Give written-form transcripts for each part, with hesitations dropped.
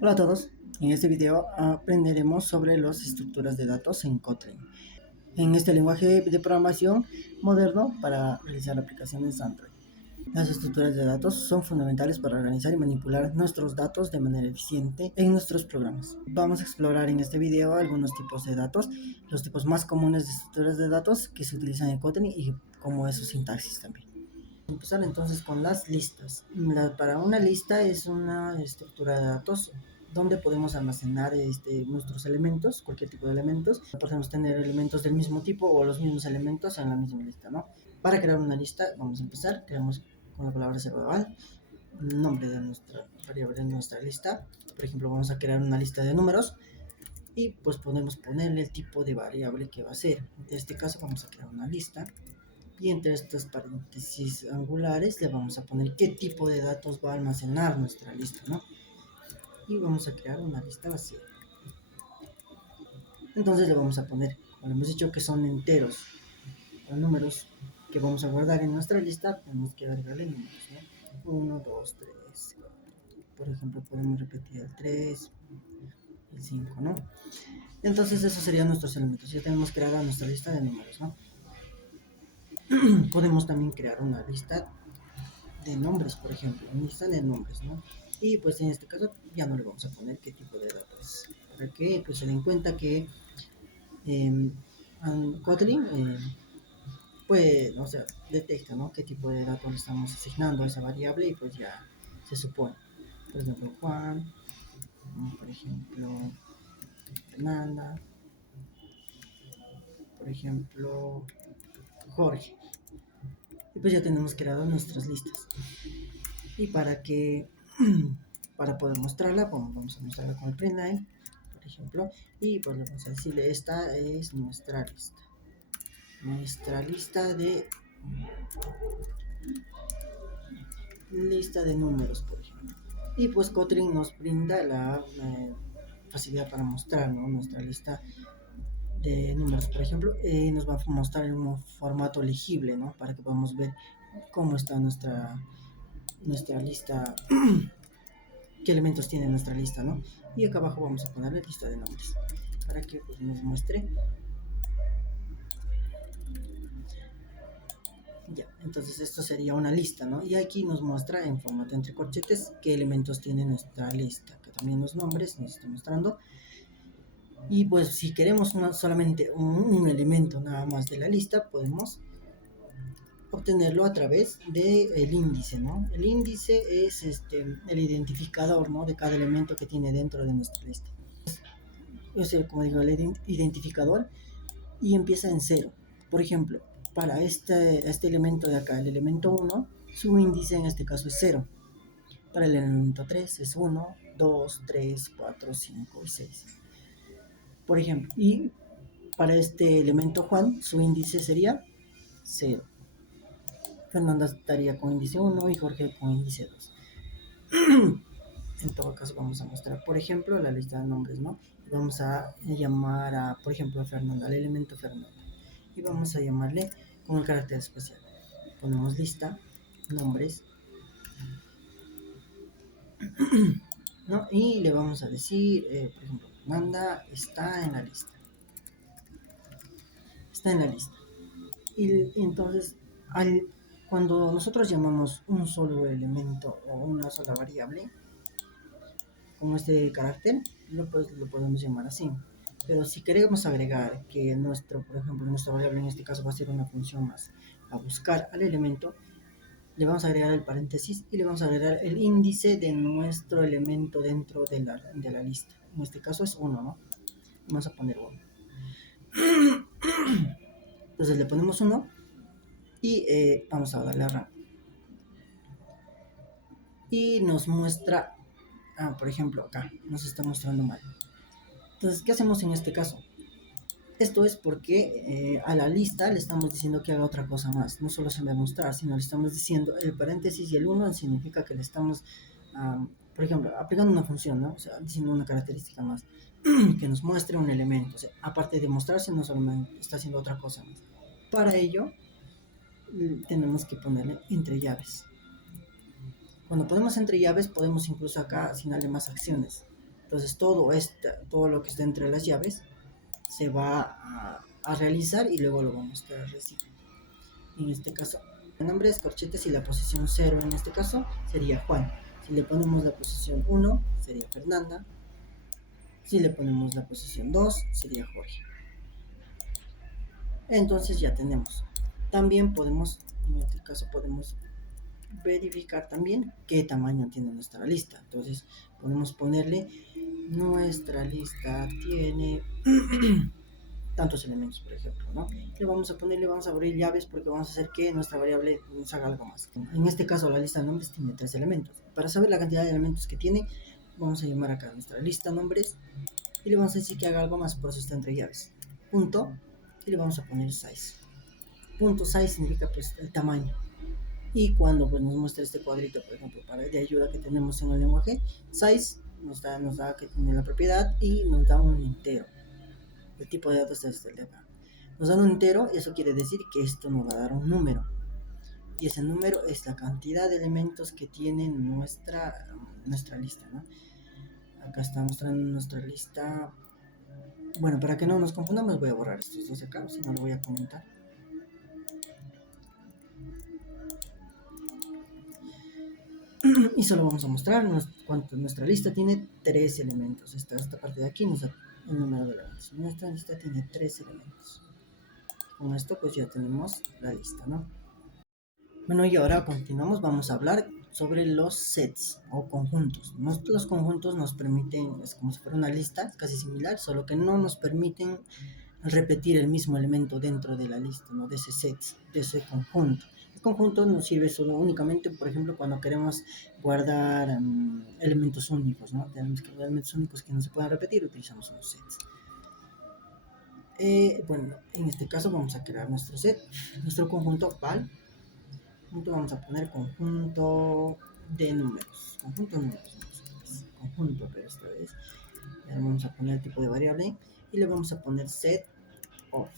Hola a todos, en este video aprenderemos sobre las estructuras de datos en Kotlin, en este lenguaje de programación moderno para realizar aplicaciones Android. Las estructuras de datos son fundamentales para organizar y manipular nuestros datos de manera eficiente en nuestros programas. Vamos a explorar en este video algunos tipos de datos, los tipos más comunes de estructuras de datos que se utilizan en Kotlin y cómo es su sintaxis también. Empezar entonces con las listas. Para una lista es una estructura de datos donde podemos almacenar nuestros elementos, cualquier tipo de elementos. Podemos tener elementos del mismo tipo o los mismos elementos en la misma lista, ¿no? Para crear una lista, vamos a empezar, creamos con la palabra global, el nombre de nuestra variable de nuestra lista. Por ejemplo, vamos a crear una lista de números y pues podemos ponerle el tipo de variable que va a ser. En este caso vamos a crear una lista y entre estas paréntesis angulares le vamos a poner qué tipo de datos va a almacenar nuestra lista, ¿no? Y vamos a crear una lista vacía. Entonces le vamos a poner, como hemos dicho que son enteros o números que vamos a guardar en nuestra lista, tenemos que agregarle números, ¿no? 1, 2, 3, 4. Por ejemplo, podemos repetir el 3, el 5, ¿no? Entonces esos serían nuestros elementos. Ya tenemos creada nuestra lista de números, ¿no? Podemos también crear una lista de nombres, por ejemplo, una lista de nombres, ¿no? Y pues en este caso ya no le vamos a poner qué tipo de datos, para que pues se den cuenta que eh, Kotlin pues, o sea, detecta, ¿no? Qué tipo de datos le estamos asignando a esa variable y pues ya se supone. Por ejemplo, Juan, por ejemplo, Fernanda, por ejemplo, Jorge. Y pues ya tenemos creado nuestras listas. Y para poder mostrarla, vamos a mostrarla con el printline, por ejemplo, y pues vamos a decirle, esta es nuestra lista de números, por ejemplo. Y pues Kotlin nos brinda la facilidad para mostrar, ¿no? Nuestra lista de números, por ejemplo, nos va a mostrar en un formato legible, ¿no? Para que podamos ver cómo está nuestra lista, qué elementos tiene nuestra lista, ¿no? Y acá abajo vamos a poner la lista de nombres para que pues, nos muestre. Ya, entonces esto sería una lista, ¿no? Y aquí nos muestra en formato entre corchetes qué elementos tiene nuestra lista, que también los nombres nos está mostrando. Y pues si queremos solamente un elemento nada más de la lista, podemos obtenerlo a través del índice, ¿no? El índice es el identificador, ¿no? De cada elemento que tiene dentro de nuestra lista. O sea, como digo, el identificador y empieza en 0. Por ejemplo, para este elemento de acá, el elemento 1, su índice en este caso es 0. Para el elemento 3 es 1, 2, 3, 4, 5 y 6. Por ejemplo, y para este elemento Juan, su índice sería 0. Fernanda estaría con índice 1 y Jorge con índice 2. En todo caso vamos a mostrar, por ejemplo, la lista de nombres, ¿no? Vamos a llamar a, por ejemplo, a Fernanda, al elemento Fernanda. Y vamos a llamarle con el carácter especial. Ponemos lista, nombres, ¿no? Y le vamos a decir, por ejemplo, Fernanda está en la lista. Está en la lista. Y entonces, cuando nosotros llamamos un solo elemento o una sola variable, como este carácter, lo podemos llamar así. Pero si queremos agregar que por ejemplo, nuestra variable en este caso va a ser una función más a buscar al elemento, le vamos a agregar el paréntesis y le vamos a agregar el índice de nuestro elemento dentro de la lista. En este caso es 1, ¿no? Vamos a poner 1. Entonces le ponemos 1 y vamos a darle a run. Y nos muestra, por ejemplo, acá nos está mostrando mal. Entonces, ¿qué hacemos en este caso? Esto es porque a la lista le estamos diciendo que haga otra cosa más. No solo se va a mostrar, sino le estamos diciendo el paréntesis y el 1 significa que le estamos, por ejemplo, aplicando una función, ¿no? O sea, diciendo una característica más, que nos muestre un elemento. O sea, aparte de mostrarse, no solamente está haciendo otra cosa más. Para ello, tenemos que ponerle entre llaves. Cuando ponemos entre llaves, podemos incluso acá asignarle más acciones. Entonces todo lo que está entre las llaves se va a realizar y luego lo vamos a mostrar recién. En este caso, el nombre es corchetes y la posición 0 en este caso sería Juan. Si le ponemos la posición 1 sería Fernanda. Si le ponemos la posición 2 sería Jorge. Entonces ya tenemos. También podemos, en este caso podemos verificar también qué tamaño tiene nuestra lista. Entonces podemos ponerle nuestra lista tiene tantos elementos, por ejemplo, ¿no? Vamos a abrir llaves porque vamos a hacer que nuestra variable nos haga algo más. En este caso la lista de nombres tiene 3 elementos. Para saber la cantidad de elementos que tiene, vamos a llamar acá nuestra lista nombres y le vamos a decir que haga algo más, por eso está entre llaves. Punto, y le vamos a poner size. Punto size significa pues el tamaño. Y cuando pues, nos muestra este cuadrito, por ejemplo, de ayuda que tenemos en el lenguaje, size nos da que tiene la propiedad y nos da un entero. El tipo de datos es el de acá. Nos dan un entero, eso quiere decir que esto nos va a dar un número. Y ese número es la cantidad de elementos que tiene nuestra lista, ¿no? Acá está mostrando nuestra lista. Bueno, para que no nos confundamos, voy a borrar estos dos de acá, si no lo voy a comentar. Y solo vamos a mostrar cuánto nuestra lista tiene 3 elementos. Esta parte de aquí nos da el número de elementos. Nuestra lista tiene 3 elementos. Con esto pues ya tenemos la lista, ¿no? Bueno, y ahora continuamos, vamos a hablar sobre los sets o conjuntos. Los conjuntos nos permiten, es como si fuera una lista, casi similar, solo que no nos permiten repetir el mismo elemento dentro de la lista, ¿no? De ese set, de ese conjunto. El conjunto nos sirve solo únicamente, por ejemplo, cuando queremos guardar elementos únicos, ¿no? Tenemos que guardar elementos únicos que no se puedan repetir, utilizamos unos sets. Bueno, en este caso vamos a crear nuestro set, nuestro conjunto val. Vamos a poner conjunto de números. Conjunto, pero esta vez vamos a poner el tipo de variable y le vamos a poner set of,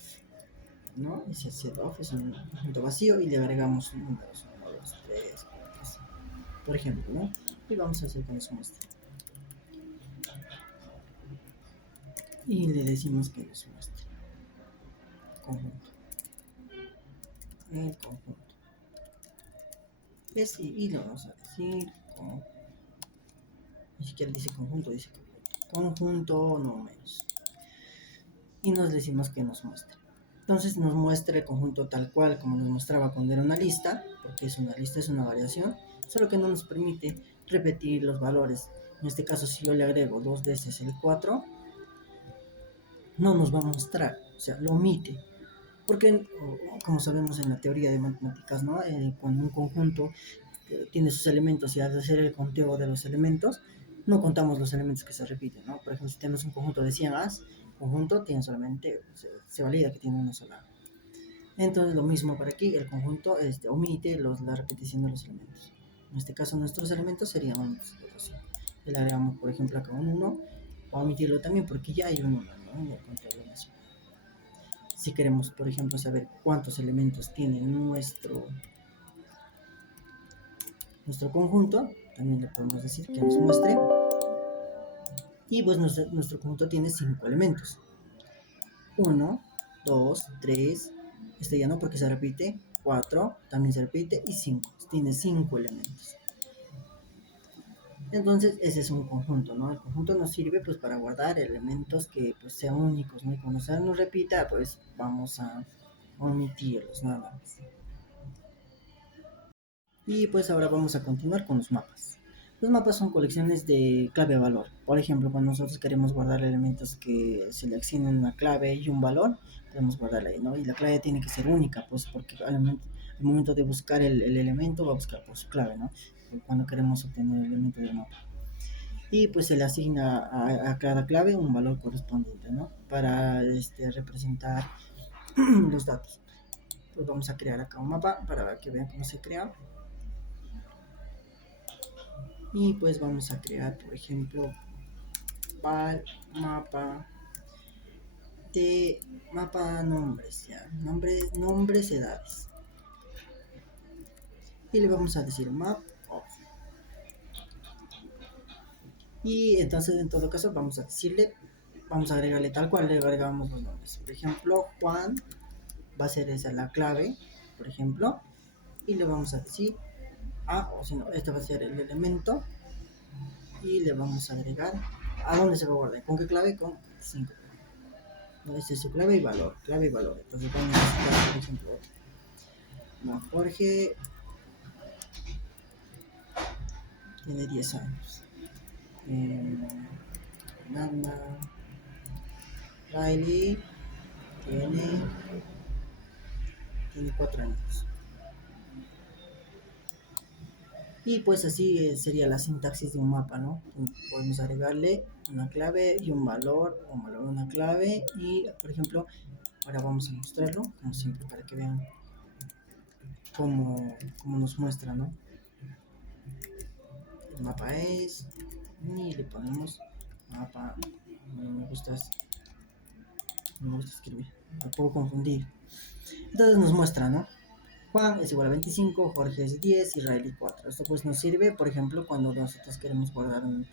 ¿no? Ese set of es un conjunto vacío y le agregamos números 1, 2, 3, 4, 5, por ejemplo, ¿no? Y vamos a hacer que nos muestre. Y le decimos que nos muestre conjunto. El conjunto. Y lo vamos a decir como, ni siquiera dice conjunto, dice conjunto números. Y nos decimos que nos muestre. Entonces nos muestra el conjunto tal cual como nos mostraba cuando era una lista, porque es una lista, es una variación, solo que no nos permite repetir los valores. En este caso, si yo le agrego 2 veces el 4, no nos va a mostrar, o sea, lo omite. Porque, como sabemos en la teoría de matemáticas, ¿no? Cuando un conjunto tiene sus elementos y al hacer el conteo de los elementos, no contamos los elementos que se repiten, ¿no? Por ejemplo, si tenemos un conjunto de 100 A's, conjunto tiene solamente, se valida que tiene una sola. Entonces lo mismo para aquí, el conjunto omite la repetición de los elementos. En este caso nuestros elementos serían únicos. Le agregamos por ejemplo acá un 1, o omitirlo también porque ya hay un 1, ¿no? Y lo mismo. Si queremos por ejemplo saber cuántos elementos tiene nuestro conjunto, también le podemos decir que nos muestre. Y pues nuestro conjunto tiene 5 elementos. 1, 2, 3, este ya no porque se repite, 4, también se repite, y 5, tiene 5 elementos. Entonces ese es un conjunto, ¿no? El conjunto nos sirve pues para guardar elementos que pues sean únicos, ¿no? Y cuando se nos repita, pues vamos a omitirlos, nada más. Y pues ahora vamos a continuar con los mapas. Los mapas son colecciones de clave-valor. Por ejemplo, cuando nosotros queremos guardar elementos que seleccionen una clave y un valor, podemos guardarla ahí, ¿no? Y la clave tiene que ser única, pues porque al momento de buscar el elemento va a buscar por su clave, ¿no? Cuando queremos obtener el elemento del mapa. Y pues se le asigna a cada clave un valor correspondiente, ¿no? Para representar los datos. Pues vamos a crear acá un mapa para que vean cómo se crea. Y pues vamos a crear por ejemplo mapa nombres, ya, nombres edades, y le vamos a decir map of. Y entonces en todo caso vamos a decirle, vamos a agregarle tal cual le agregamos los nombres. Por ejemplo, Juan va a ser esa la clave, por ejemplo, y le vamos a decir o si no, este va a ser el elemento y le vamos a agregar a dónde se va a guardar, con qué clave, con 5. ¿No? Esta es su clave y valor, clave y valor. Entonces vamos a necesitar, por ejemplo, no, Jorge tiene 10 años. Nana Riley tiene, tiene 4 años. Y pues así sería la sintaxis de un mapa, ¿no? Podemos agregarle una clave y un valor una clave. Y por ejemplo, ahora vamos a mostrarlo, como siempre, para que vean cómo nos muestra, ¿no? El mapa es, y le ponemos mapa, no me gusta, no me gusta escribir, me puedo confundir. Entonces nos muestra, ¿no? Juan es igual a 25, Jorge es 10 y Riley 4. Esto pues nos sirve, por ejemplo, cuando nosotros queremos guardar un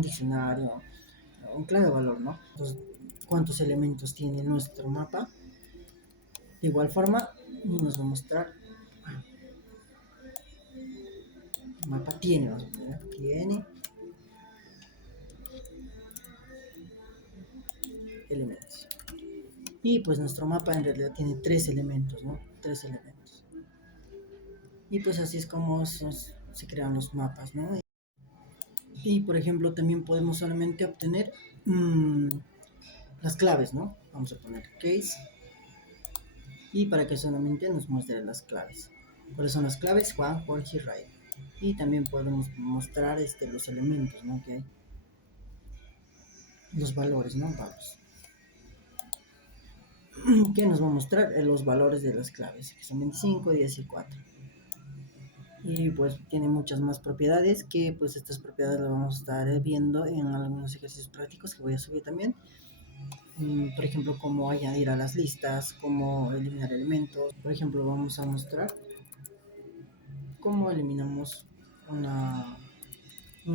diccionario, un clave valor, ¿no? Entonces, cuántos elementos tiene nuestro mapa. De igual forma, y nos va a mostrar, el mapa tiene, vamos a poner, tiene elementos. Y pues nuestro mapa en realidad tiene 3 elementos, ¿no? 3 elementos. Y pues así es como se crean los mapas, ¿no? Y por ejemplo también podemos solamente obtener las claves, ¿no? Vamos a poner case y para que solamente nos muestre las claves. ¿Cuáles son las claves? Juan, Jorge y Ray. Y también podemos mostrar los elementos, ¿no? Que hay. Los valores, ¿no? Vamos. ¿Qué nos va a mostrar? Los valores de las claves, que son 25, 10 y 4. Y pues tiene muchas más propiedades que pues estas propiedades las vamos a estar viendo en algunos ejercicios prácticos que voy a subir también. Por ejemplo, cómo añadir a las listas, cómo eliminar elementos. Por ejemplo, vamos a mostrar cómo eliminamos un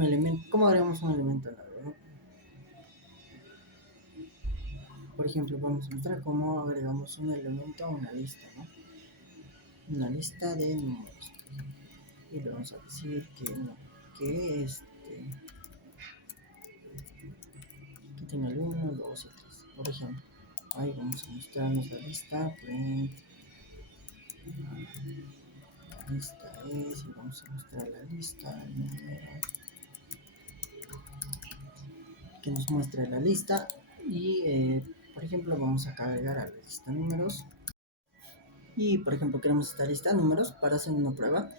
elemento, cómo agregamos un elemento nuevo, ¿no? Por ejemplo, vamos a mostrar cómo agregamos un elemento a una lista, ¿no? Una lista de números. Y le vamos a decir que no, que que tenga el 1, 2 y 3, por ejemplo. Ahí vamos a mostrarnos la lista, print, la lista es, y vamos a mostrar la lista, el número, que nos muestre la lista. Y por ejemplo vamos a agregar a la lista números. Y por ejemplo queremos esta lista números para hacer una prueba.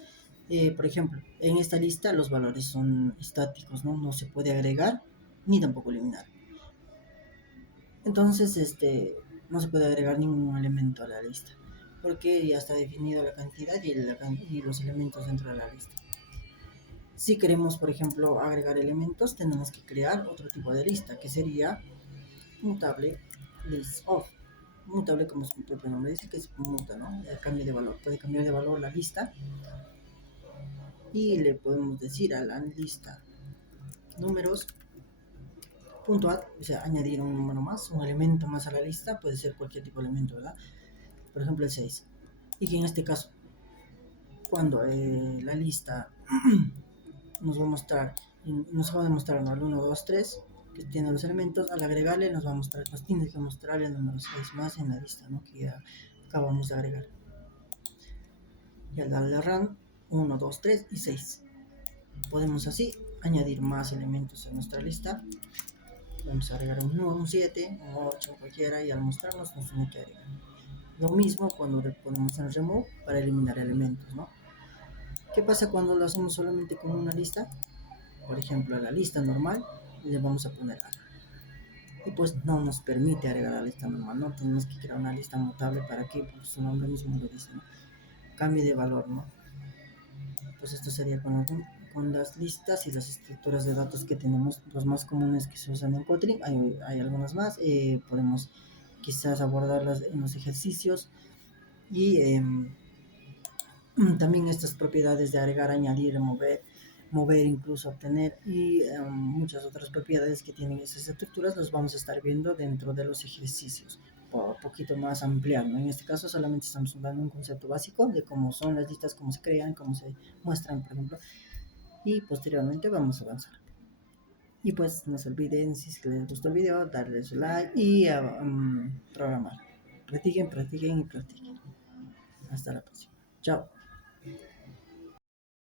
Por ejemplo, en esta lista los valores son estáticos, ¿no? No se puede agregar ni tampoco eliminar. Entonces, no se puede agregar ningún elemento a la lista, porque ya está definido la cantidad y los elementos dentro de la lista. Si queremos, por ejemplo, agregar elementos, tenemos que crear otro tipo de lista, que sería mutable list of. Mutable, como su propio nombre dice, que es muta, ¿no? Cambio de valor. Puede cambiar de valor la lista y le podemos decir a la lista números .add, o sea, añadir un número más, un elemento más a la lista, puede ser cualquier tipo de elemento, ¿verdad? Por ejemplo, el 6. Y que en este caso, cuando la lista nos va a mostrar, nos va a demostrar, ¿no? El 1, 2, 3, que tiene los elementos, al agregarle nos va a mostrar, nos tiene que mostrar el número 6 más en la lista, ¿no? Que ya acabamos de agregar. Y al darle a run, 1, 2, 3 y 6. Podemos así añadir más elementos a nuestra lista. Vamos a agregar un 7, un 8, cualquiera, y al mostrarnos nos tiene que agregar. Lo mismo cuando le ponemos en remove para eliminar elementos, ¿no? ¿Qué pasa cuando lo hacemos solamente con una lista? Por ejemplo, a la lista normal le vamos a poner add. Y pues no nos permite agregar a la lista normal, ¿no? Tenemos que crear una lista mutable para que pues, su nombre mismo lo dice, ¿no? Cambie de valor, ¿no? Pues esto sería con las listas y las estructuras de datos que tenemos, los más comunes que se usan en Kotlin. Hay algunas más, podemos quizás abordarlas en los ejercicios. Y también estas propiedades de agregar, añadir, remover, mover, incluso obtener, y muchas otras propiedades que tienen esas estructuras los vamos a estar viendo dentro de los ejercicios, un poquito más ampliar, ¿no? En este caso solamente estamos dando un concepto básico de cómo son las listas, cómo se crean, cómo se muestran, por ejemplo, y posteriormente vamos a avanzar. Y pues no se olviden, si es que les gustó el video, darle su like y programar. Practiquen, practiquen y practiquen. Hasta la próxima. Chao.